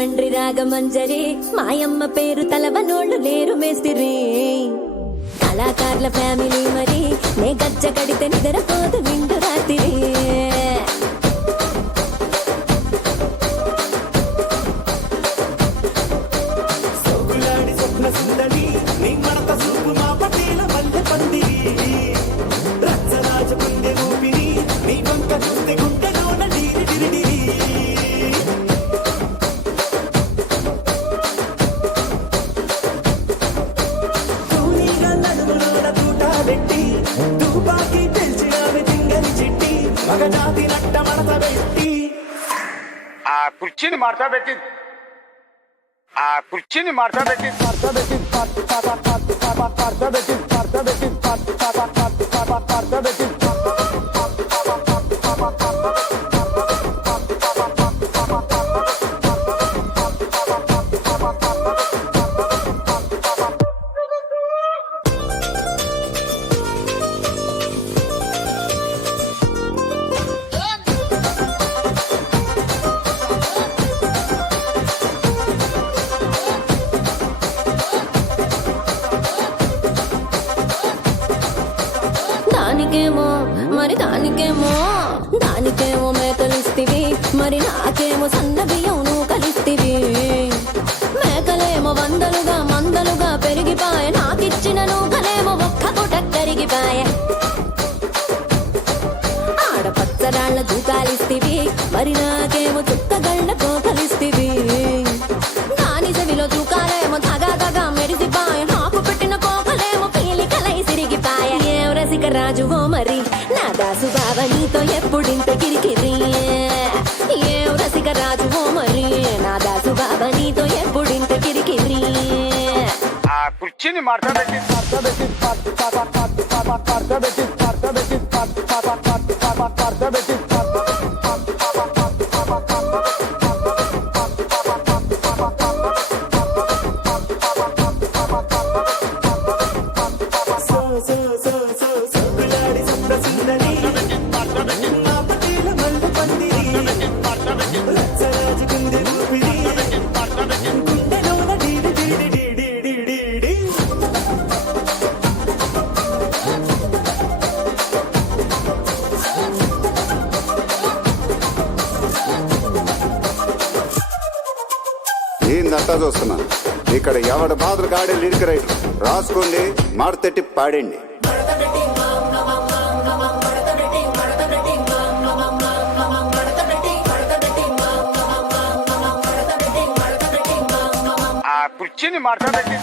రాజమండ్రి రాగమంజరి మాయమ్మ పేరు తలవనోళ్ళు లేరు మేస్తిరి కళాకారుల ఫ్యామిలీ మరి నే గజ్జ కడితే నిద్రపోదు నిండు రాత్రి కుర్చీని మార్తా పెట్టి దానికేమో మేకలిస్తివి మరి నాకేమో సన్న బియ్యం నువ్వు కలిస్తివి మేకలేమో వందలుగా మందలుగా పెరిగిపాయ నాకిచ్చిన నూకలేమో ఒక్క పూట కరిగిపాయ ఆడపచ్చరాళ్ల దూకాలిస్తివి మరి నాకేమో చుక్కగళ్ళ కోకలిస్తివి దాని చెవిలో దూకాలేమో తగా తగా మెరిసిపాయ నాకు పెట్టిన కోకలేమో పీలికలై సిరిగిపాయ ఏం రసిక రాజువో మరి నా దాసు బావ నీతో ఎప్పుడింత కిరికిరి ఏం రసిక రాజువో మరి నా దాసు బావ నీతో ఎప్పుడింత కిరికిరి కుర్చీని మార్తా పెట్టి ఏందంతా చూస్తున్నా ఇక్కడ ఎవడ బాధలు గాడే లిరిక్ రైటర్ రాసుకోండి మాడతెట్టి పాడండి. కుర్చీని మార్తా పెట్టి